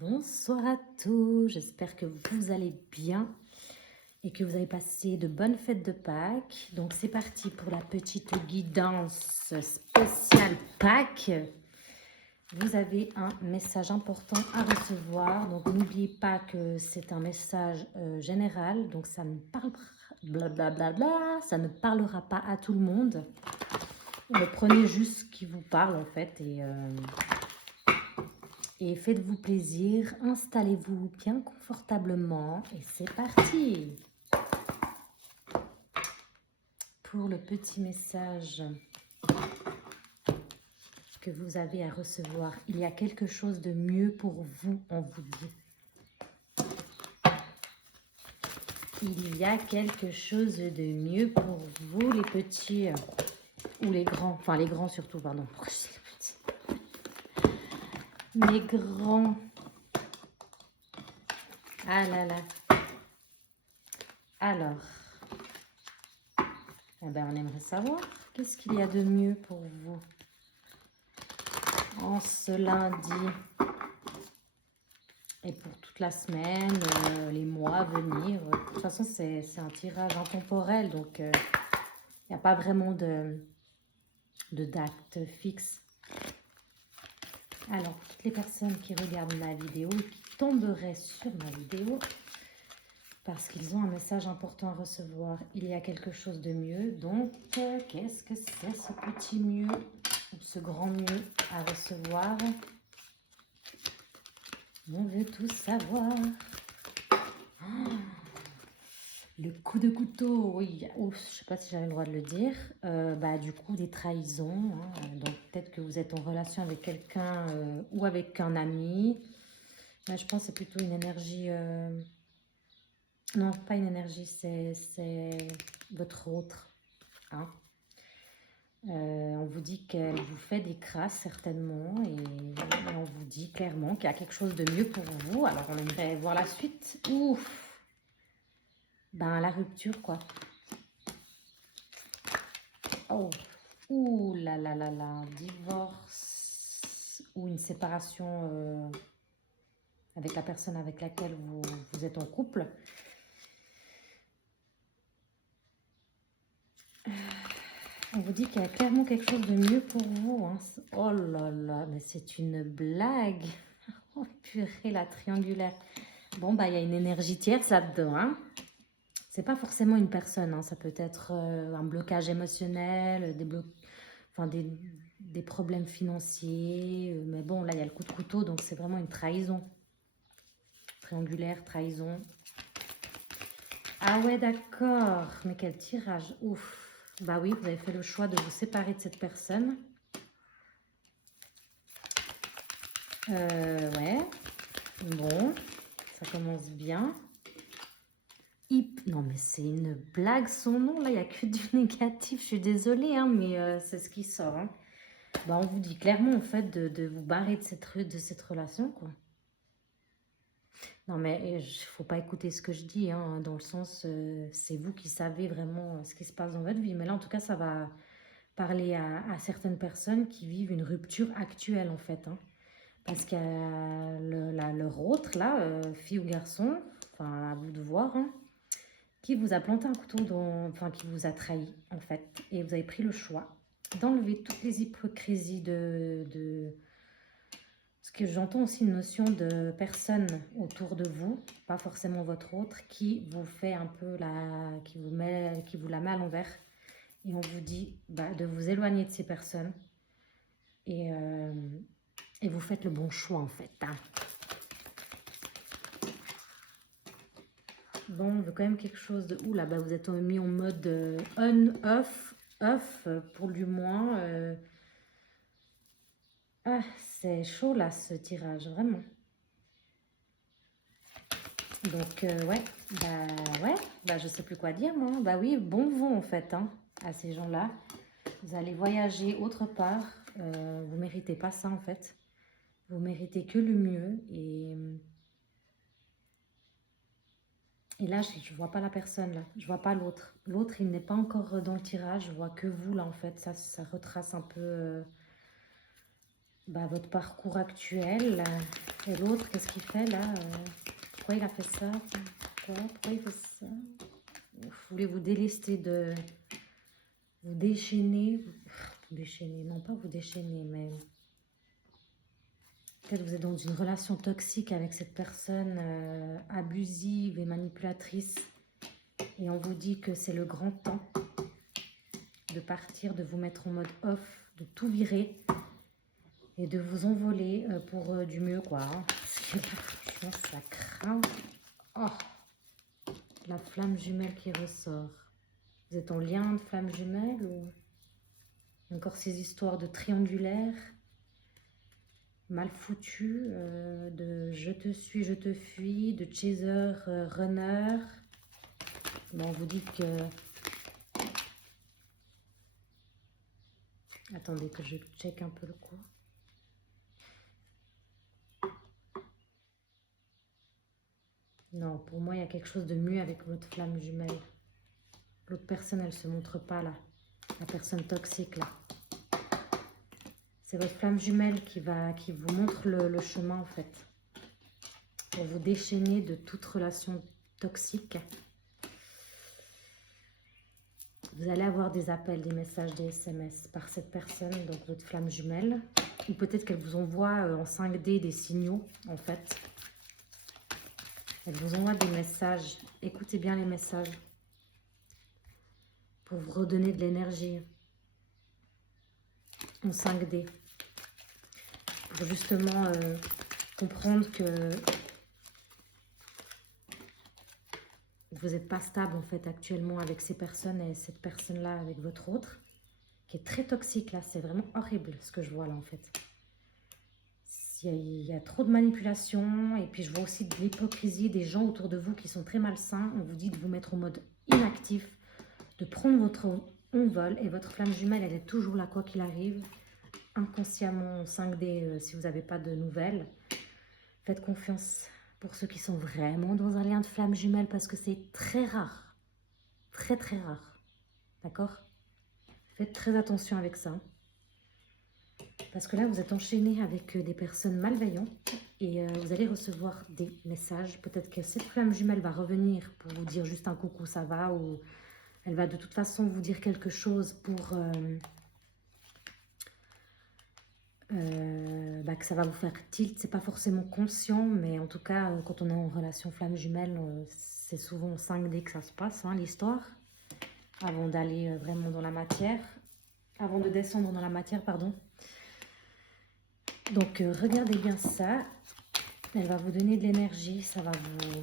Bonsoir à tous, j'espère que vous allez bien et que vous avez passé de bonnes fêtes de Pâques. Donc c'est parti pour la petite guidance spéciale Pâques. Vous avez un message important à recevoir, donc n'oubliez pas que c'est un message général, donc ça ne parlera, blablabla, ça ne parlera pas à tout le monde. Prenez juste ce qui vous parle en fait et faites-vous plaisir, installez-vous bien confortablement et c'est parti pour le petit message que vous avez à recevoir. Il y a quelque chose de mieux pour vous, on vous dit. Il y a quelque chose de mieux pour vous, les petits ou les grands. Enfin, les grands surtout, pardon. Pourquoi je dis les petits? Les grands. Ah là là. Alors, eh ben, on aimerait savoir qu'est-ce qu'il y a de mieux pour vous en ce lundi et pour toute la semaine, les mois à venir. De toute façon, c'est un tirage intemporel, donc il n'y a pas vraiment de date fixe. Alors, toutes les personnes qui regardent ma vidéo et qui tomberaient sur ma vidéo, parce qu'ils ont un message important à recevoir, il y a quelque chose de mieux. Donc, qu'est-ce que c'est ce petit mieux ou ce grand mieux à recevoir? On veut tout savoir. Oh, le coup de couteau, oui. Ouf, je ne sais pas si j'avais le droit de le dire. Du coup, des trahisons. Hein. Donc, peut-être que vous êtes en relation avec quelqu'un ou avec un ami. Là, je pense que c'est plutôt une énergie... Non, pas une énergie, c'est votre autre. Hein. On vous dit qu'elle vous fait des crasses certainement et on vous dit clairement qu'il y a quelque chose de mieux pour vous. Alors, on aimerait voir la suite. Ouf! Ben, la rupture, quoi. Oh, ouh là là là là, divorce ou une séparation avec la personne avec laquelle vous êtes en couple. On vous dit qu'il y a clairement quelque chose de mieux pour vous. Hein. Oh là là, mais c'est une blague. Oh purée, la triangulaire. Bon, bah, il y a une énergie tierce là-dedans. Hein. C'est pas forcément une personne. Hein. Ça peut être un blocage émotionnel, des problèmes financiers. Mais bon, là, il y a le coup de couteau, donc c'est vraiment une trahison. Triangulaire, trahison. Ah ouais, d'accord. Mais quel tirage. Ouf. Bah oui, vous avez fait le choix de vous séparer de cette personne. Ouais. Bon, ça commence bien. Non, mais c'est une blague son nom. Là, il n'y a que du négatif. Je suis désolée, hein, mais c'est ce qui sort. Hein. Bah, on vous dit clairement, en fait, de vous barrer de cette relation, quoi. Non, mais il ne faut pas écouter ce que je dis, hein, dans le sens, c'est vous qui savez vraiment ce qui se passe dans votre vie. Mais là, en tout cas, ça va parler à certaines personnes qui vivent une rupture actuelle, en fait. Hein. Parce qu'il y a leur autre, là, fille ou garçon, enfin, à vous de voir, hein, qui vous a planté un couteau enfin, qui vous a trahi, en fait. Et vous avez pris le choix d'enlever toutes les hypocrisies Parce que j'entends aussi une notion de personne autour de vous, pas forcément votre autre, qui vous fait un peu qui vous la met à l'envers. Et on vous dit de vous éloigner de ces personnes. Et vous faites le bon choix, en fait. Hein. Bon, on veut quand même quelque chose de... Ouh là, vous êtes mis en mode on-off, off, pour du moins... Ah, c'est chaud là, ce tirage, vraiment. Donc, je sais plus quoi dire, moi. Bah oui, bon vent, en fait, hein, à ces gens-là. Vous allez voyager autre part. Vous ne méritez pas ça, en fait. Vous méritez que le mieux. Et là, je ne vois pas la personne, là. Je vois pas l'autre. L'autre, il n'est pas encore dans le tirage. Je vois que vous, là, en fait. Ça retrace un peu... bah, votre parcours actuel. Et l'autre, qu'est-ce qu'il fait là pourquoi il a fait ça? Pourquoi il fait ça? Vous voulez vous délester de... Vous déchaîner. Vous déchaîner, non pas vous déchaîner, mais... Peut-être vous êtes dans une relation toxique avec cette personne abusive et manipulatrice. Et on vous dit que c'est le grand temps de partir, de vous mettre en mode off, de tout virer et de vous envoler pour du mieux, quoi. Hein. Parce que là, franchement, ça craint. Oh, la flamme jumelle qui ressort. Vous êtes en lien de flamme jumelle ou encore ces histoires de triangulaire mal foutu, de je te suis, je te fuis, de chaser, runner. Bon, on vous dit que... Attendez que je check un peu le coup. Non, pour moi, il y a quelque chose de mieux avec votre flamme jumelle. L'autre personne, elle ne se montre pas là. La personne toxique là. C'est votre flamme jumelle qui vous montre le chemin en fait. Pour vous déchaîner de toute relation toxique. Vous allez avoir des appels, des messages, des SMS par cette personne, donc votre flamme jumelle. Ou peut-être qu'elle vous envoie en 5D des signaux en fait. Elle vous envoie des messages. Écoutez bien les messages. Pour vous redonner de l'énergie. En 5D. Pour justement comprendre que vous n'êtes pas stable en fait actuellement avec ces personnes et cette personne-là avec votre autre, qui est très toxique là. C'est vraiment horrible ce que je vois là en fait. Il y a trop de manipulation et puis je vois aussi de l'hypocrisie des gens autour de vous qui sont très malsains. On vous dit de vous mettre en mode inactif, de prendre votre envol et votre flamme jumelle, elle est toujours là quoi qu'il arrive. Inconsciemment 5D si vous n'avez pas de nouvelles. Faites confiance pour ceux qui sont vraiment dans un lien de flamme jumelle parce que c'est très rare. Très très rare. D'accord? Faites très attention avec ça. Parce que là, vous êtes enchaîné avec des personnes malveillantes et vous allez recevoir des messages. Peut-être que cette flamme jumelle va revenir pour vous dire juste un coucou, ça va, ou elle va de toute façon vous dire quelque chose pour que ça va vous faire tilt. C'est pas forcément conscient, mais en tout cas, quand on est en relation flamme jumelle, c'est souvent en 5D que ça se passe, hein, l'histoire, avant d'aller vraiment dans la matière, avant de descendre dans la matière, pardon. Donc, regardez bien ça. Elle va vous donner de l'énergie. Ça va vous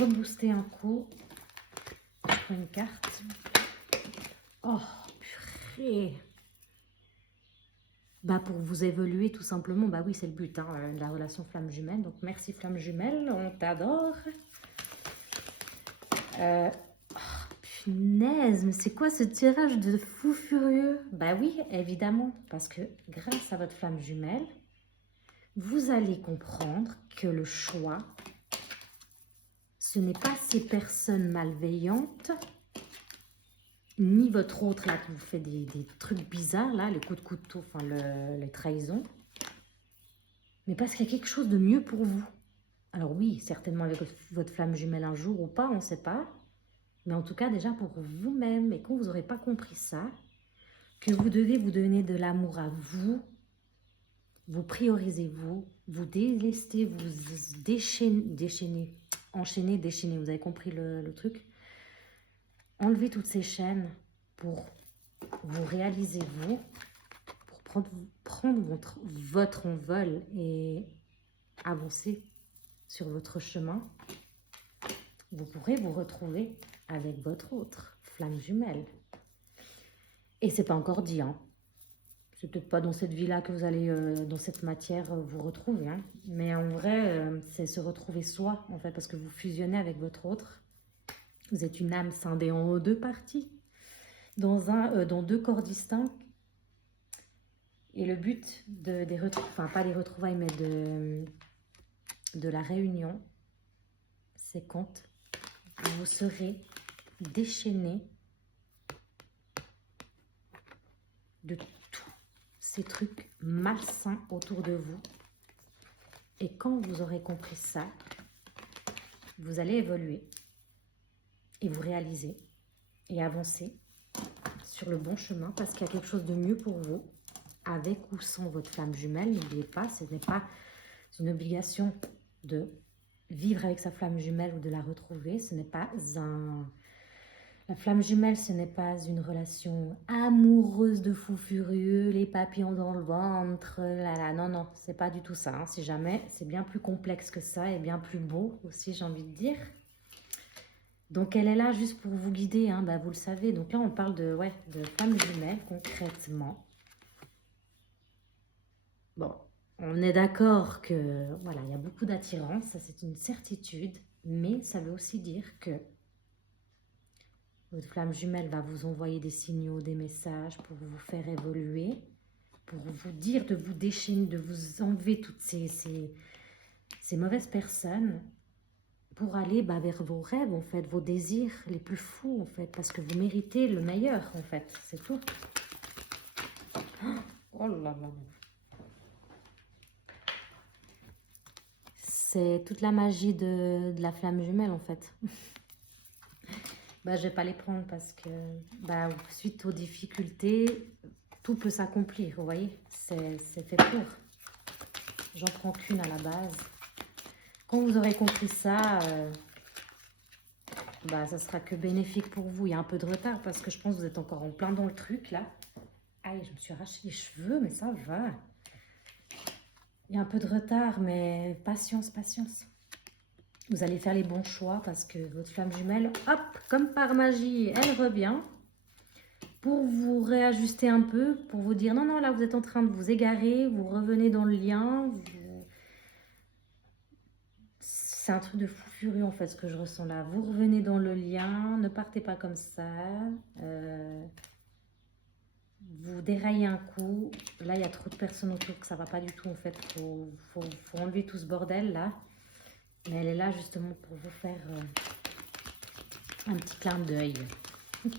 rebooster un coup. Je prends une carte. Oh, purée. Bah, pour vous évoluer, tout simplement. Bah oui, c'est le but, hein, de la relation flamme jumelle. Donc, merci flamme jumelle. On t'adore. Oh, punaise, mais c'est quoi ce tirage de fou furieux? Bah oui, évidemment. Parce que grâce à votre flamme jumelle, vous allez comprendre que le choix, ce n'est pas ces personnes malveillantes, ni votre autre là qui vous fait des trucs bizarres, là, les coups de couteau, enfin les trahisons, mais parce qu'il y a quelque chose de mieux pour vous. Alors oui, certainement avec votre flamme jumelle un jour ou pas, on ne sait pas, mais en tout cas déjà pour vous-même, et quand vous n'aurez pas compris ça, que vous devez vous donner de l'amour à vous, vous priorisez vous délestez, vous déchaînez, enchaînez, déchaînez, vous avez compris le truc. Enlevez toutes ces chaînes pour vous réaliser vous, pour prendre votre envol et avancer sur votre chemin. Vous pourrez vous retrouver avec votre autre flamme jumelle. Et c'est pas encore dit, hein. C'est peut-être pas dans cette vie-là que vous allez, dans cette matière, vous retrouver. Hein. Mais en vrai, c'est se retrouver soi, en fait, parce que vous fusionnez avec votre autre. Vous êtes une âme scindée en deux parties, dans deux corps distincts. Et le but des retrouvailles, enfin pas des retrouvailles, mais de la réunion, c'est quand vous serez déchaînés de tous ces trucs malsain autour de vous. Et quand vous aurez compris ça, vous allez évoluer et vous réaliser et avancer sur le bon chemin parce qu'il y a quelque chose de mieux pour vous, avec ou sans votre flamme jumelle. N'oubliez pas, ce n'est pas une obligation de vivre avec sa flamme jumelle ou de la retrouver. Ce n'est pas un... La flamme jumelle, ce n'est pas une relation amoureuse de fou furieux, les papillons dans le ventre, là là. Non, non, c'est pas du tout ça. Hein. Si jamais, c'est bien plus complexe que ça et bien plus beau aussi, j'ai envie de dire. Donc, elle est là juste pour vous guider, hein, bah, vous le savez. Donc là, on parle de flamme jumelle, concrètement. Bon, on est d'accord que, voilà, il y a beaucoup d'attirance, ça c'est une certitude, mais ça veut aussi dire que votre flamme jumelle va vous envoyer des signaux, des messages pour vous faire évoluer, pour vous dire de vous déchaîner, de vous enlever toutes ces mauvaises personnes pour aller vers vos rêves, en fait, vos désirs les plus fous, en fait, parce que vous méritez le meilleur, en fait, c'est tout. Oh là là. C'est toute la magie de la flamme jumelle, en fait. Je ne vais pas les prendre parce que suite aux difficultés, tout peut s'accomplir, vous voyez. C'est fait pour. J'en prends qu'une à la base. Quand vous aurez compris ça, ça sera que bénéfique pour vous. Il y a un peu de retard parce que je pense que vous êtes encore en plein dans le truc, là. Aïe, je me suis arraché les cheveux, mais ça va. Il y a un peu de retard, mais patience, patience. Vous allez faire les bons choix parce que votre flamme jumelle, hop, comme par magie, elle revient pour vous réajuster un peu, pour vous dire non, non, là vous êtes en train de vous égarer, vous revenez dans le lien. C'est un truc de fou furieux en fait ce que je ressens là. Vous revenez dans le lien, ne partez pas comme ça. Vous déraillez un coup. Là, il y a trop de personnes autour que ça va pas du tout en fait. Faut enlever tout ce bordel là. Mais elle est là justement pour vous faire un petit clin d'œil. Il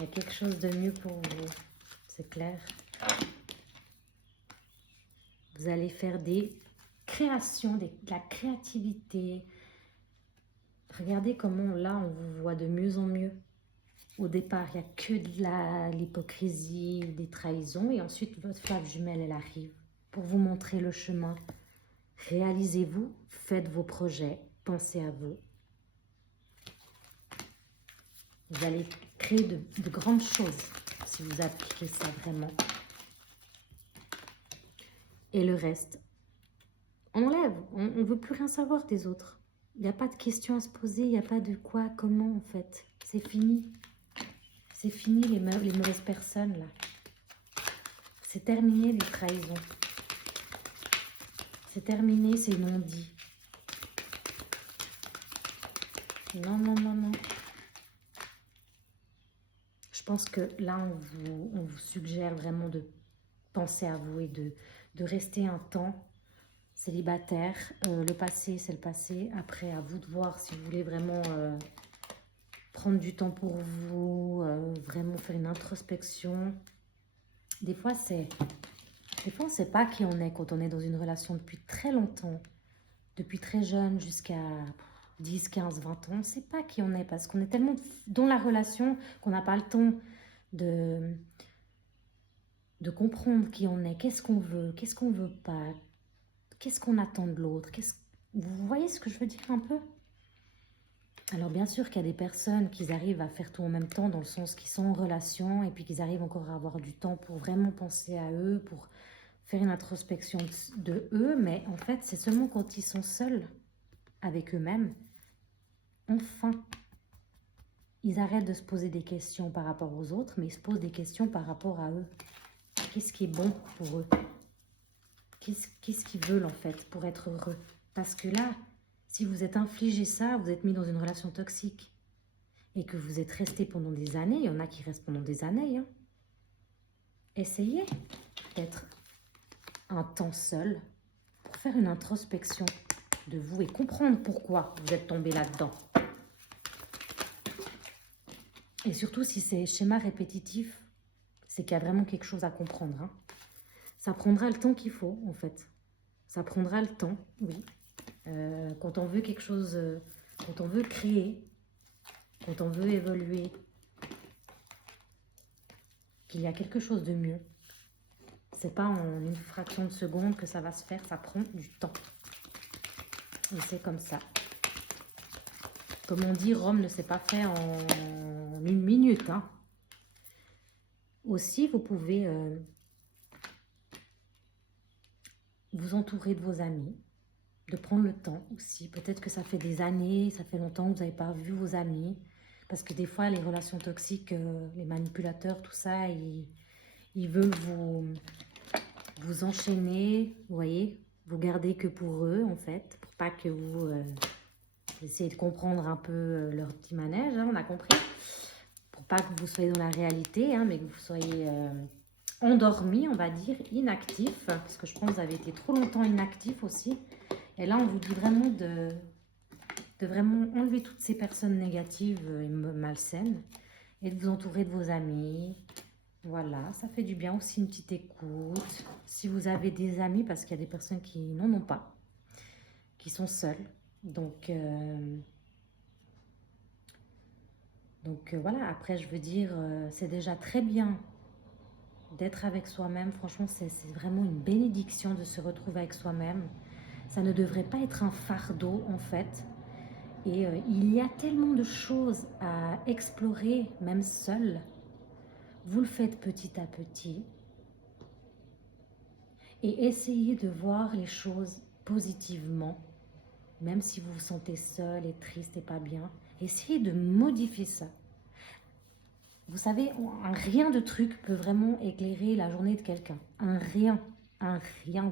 y a quelque chose de mieux pour vous, c'est clair. Vous allez faire des créations, de la créativité. Regardez comment là, on vous voit de mieux en mieux. Au départ, il n'y a que de l'hypocrisie, des trahisons. Et ensuite, votre flamme jumelle, elle arrive pour vous montrer le chemin. Réalisez-vous, faites vos projets, pensez à vous. Vous allez créer de grandes choses si vous appliquez ça vraiment. Et le reste, on enlève. On ne veut plus rien savoir des autres. Il n'y a pas de questions à se poser, il n'y a pas de quoi, comment en fait. C'est fini. C'est fini les mauvaises personnes là. C'est terminé les trahisons. C'est terminé ces non-dits. Non, non, non, non. Je pense que là, on vous suggère vraiment de penser à vous et de rester un temps célibataire. Le passé, c'est le passé. Après, à vous de voir si vous voulez vraiment prendre du temps pour vous, vraiment faire une introspection. Des fois, on ne sait pas qui on est quand on est dans une relation depuis très longtemps, depuis très jeune jusqu'à 10, 15, 20 ans. On ne sait pas qui on est parce qu'on est tellement dans la relation qu'on n'a pas le temps de comprendre qui on est, qu'est-ce qu'on veut pas, qu'est-ce qu'on attend de l'autre. Vous voyez ce que je veux dire un peu? Alors bien sûr qu'il y a des personnes qui arrivent à faire tout en même temps, dans le sens qu'ils sont en relation et puis qu'ils arrivent encore à avoir du temps pour vraiment penser à eux, pour faire une introspection de eux, mais en fait c'est seulement quand ils sont seuls avec eux-mêmes, enfin, ils arrêtent de se poser des questions par rapport aux autres, mais ils se posent des questions par rapport à eux. Qu'est-ce qui est bon pour eux? Qu'est-ce qu'ils veulent en fait pour être heureux? Parce que là, si vous êtes infligé ça, vous êtes mis dans une relation toxique et que vous êtes resté pendant des années, il y en a qui restent pendant des années, hein. Essayez d'être un temps seul pour faire une introspection de vous et comprendre pourquoi vous êtes tombé là-dedans. Et surtout si c'est schéma répétitif, c'est qu'il y a vraiment quelque chose à comprendre. Hein. Ça prendra le temps qu'il faut, en fait. Ça prendra le temps, oui. Quand on veut quelque chose, quand on veut créer, quand on veut évoluer, qu'il y a quelque chose de mieux, c'est pas en une fraction de seconde que ça va se faire, ça prend du temps. Et c'est comme ça. Comme on dit, Rome ne s'est pas fait en une minute. Hein. Aussi, vous pouvez vous entourer de vos amis, de prendre le temps aussi. Peut-être que ça fait des années, ça fait longtemps que vous n'avez pas vu vos amis. Parce que des fois, les relations toxiques, les manipulateurs, tout ça, ils veulent vous enchaîner, vous voyez, vous garder que pour eux, en fait, pour pas que vous essayez de comprendre un peu leur petit manège, hein, on a compris. Pour pas que vous soyez dans la réalité, hein, mais que vous soyez endormi, on va dire, inactif, parce que je pense que vous avez été trop longtemps inactif aussi. Et là, on vous dit vraiment de vraiment enlever toutes ces personnes négatives et malsaines et de vous entourer de vos amis. Voilà, ça fait du bien aussi, une petite écoute. Si vous avez des amis, parce qu'il y a des personnes qui n'en ont pas, qui sont seules. Donc voilà, après je veux dire, c'est déjà très bien d'être avec soi-même. Franchement, c'est vraiment une bénédiction de se retrouver avec soi-même. Ça ne devrait pas être un fardeau en fait. Et il y a tellement de choses à explorer, même seul. Vous le faites petit à petit. Et essayez de voir les choses positivement. Même si vous vous sentez seul et triste et pas bien. Essayez de modifier ça. Vous savez, un rien de truc peut vraiment éclairer la journée de quelqu'un. Un rien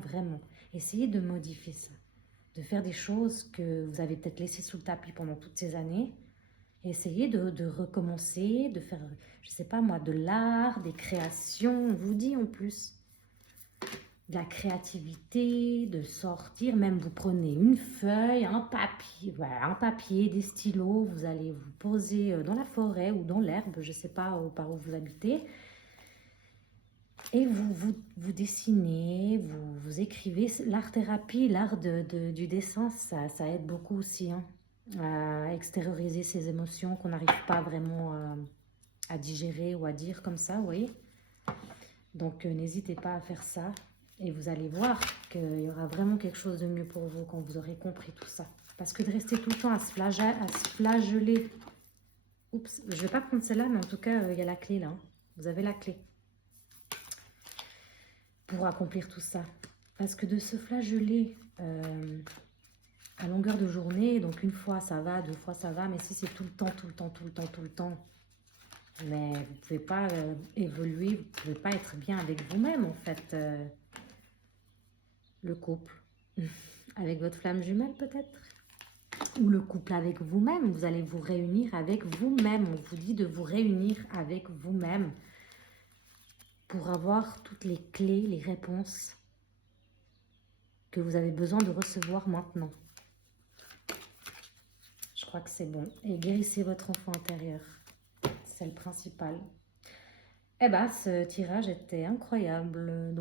vraiment. Essayez de modifier ça. De faire des choses que vous avez peut-être laissées sous le tapis pendant toutes ces années. Essayez de recommencer, de faire, je ne sais pas moi, de l'art, des créations, on vous dit en plus. De la créativité, de sortir, même vous prenez une feuille, un papier, voilà, un papier, des stylos, vous allez vous poser dans la forêt ou dans l'herbe, je ne sais pas par où vous habitez, et vous dessinez, vous écrivez. L'art-thérapie, l'art du dessin, ça aide beaucoup aussi hein, à extérioriser ces émotions qu'on n'arrive pas vraiment à digérer ou à dire comme ça, vous voyez. Donc n'hésitez pas à faire ça. Et vous allez voir qu'il y aura vraiment quelque chose de mieux pour vous quand vous aurez compris tout ça. Parce que de rester tout le temps à se flageller. Oups, je ne vais pas prendre celle-là, mais en tout cas, il y a la clé là. Hein. Vous avez la clé pour accomplir tout ça. Parce que de se flageller à longueur de journée, donc une fois ça va, deux fois ça va, mais si c'est tout le temps, mais vous ne pouvez pas évoluer, vous ne pouvez pas être bien avec vous-même en fait. Le couple avec votre flamme jumelle peut-être, ou le couple avec vous-même, vous allez vous réunir avec vous-même, on vous dit de vous réunir avec vous-même pour avoir toutes les clés, les réponses que vous avez besoin de recevoir maintenant. Je crois que c'est bon. Et guérissez votre enfant intérieur, c'est le principal. Eh bien, ce tirage était incroyable,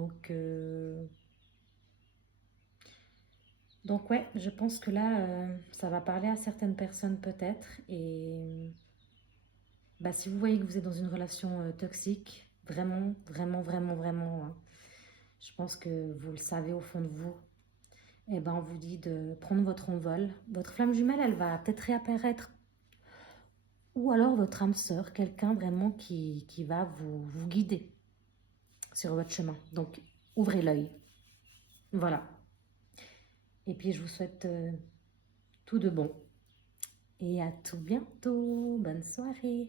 Donc ouais, je pense que là, ça va parler à certaines personnes peut-être. Et bah, si vous voyez que vous êtes dans une relation toxique, vraiment, hein, je pense que vous le savez au fond de vous. Et ben, on vous dit de prendre votre envol. Votre flamme jumelle, elle va peut-être réapparaître. Ou alors votre âme sœur, quelqu'un vraiment qui va vous guider sur votre chemin. Donc, ouvrez l'œil. Voilà. Et puis, je vous souhaite tout de bon. Et à tout bientôt. Bonne soirée.